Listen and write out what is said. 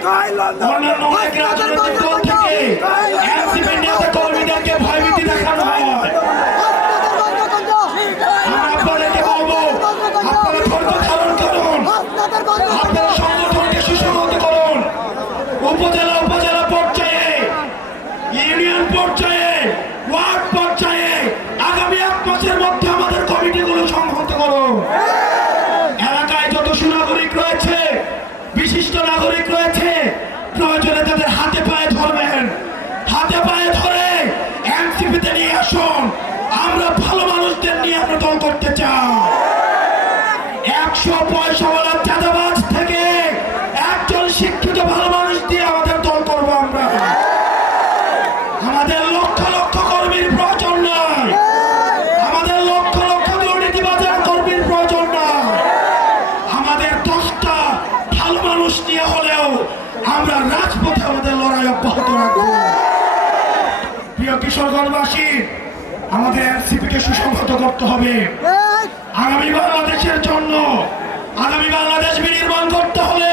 অন্যান্য অনেক রাজনৈতিক দল থেকে এনসিপি নেতা কর্মীদেরকে ভয়ভীতি দেখানো হয়। আমরা আপনাদেরকে বলবো, আপনারা ধৈর্য ধারণ করুন, আপনারা সংগঠনকে সুসংহত করুন। উপজেলা পর্যায়ে, ইউনিয়ন পর্যায়ে, ওয়ার্ড পর্যায়ে আগামী 1 মাসের মধ্যে আমাদের কমিটিগুলো সংহত করুন। এলাকায় যত সুনাগরিক রয়েছে, বিশিষ্ট নাগরিক রয়েছে, প্রয়োজনে তাদের হাতে পায়ে ধরবেন, হাতে পায়ে ধরে এনসিপিতে নিয়ে আসুন। আমরা ভালো মানুষদের নিয়ে আমরা দল করতে চাই। 100 পয়সাওয়ালা চাঁদাবাজ থেকে একজন শিক্ষিত ভালো মানুষ দিয়ে আমাদের দল করবো আমরা। আমাদের লক্ষ লক্ষ কর্মীর প্রয়োজন নয়, আমাদের লক্ষ লক্ষ দুর্নীতিবাজার কর্মীর প্রয়োজন নয়। আমাদের 10টা ভালো মানুষ নিয়ে হলেও আমরা রাজপথে আমাদের লড়াই অব্যাহত রাখবো। প্রিয় কিশোরগঞ্জবাসী, আমাদের এনসিপিকে সুসংহত করতে হবে। আগামী বাংলাদেশের জন্য, আগামী বাংলাদেশ বিনির্মাণ করতে হলে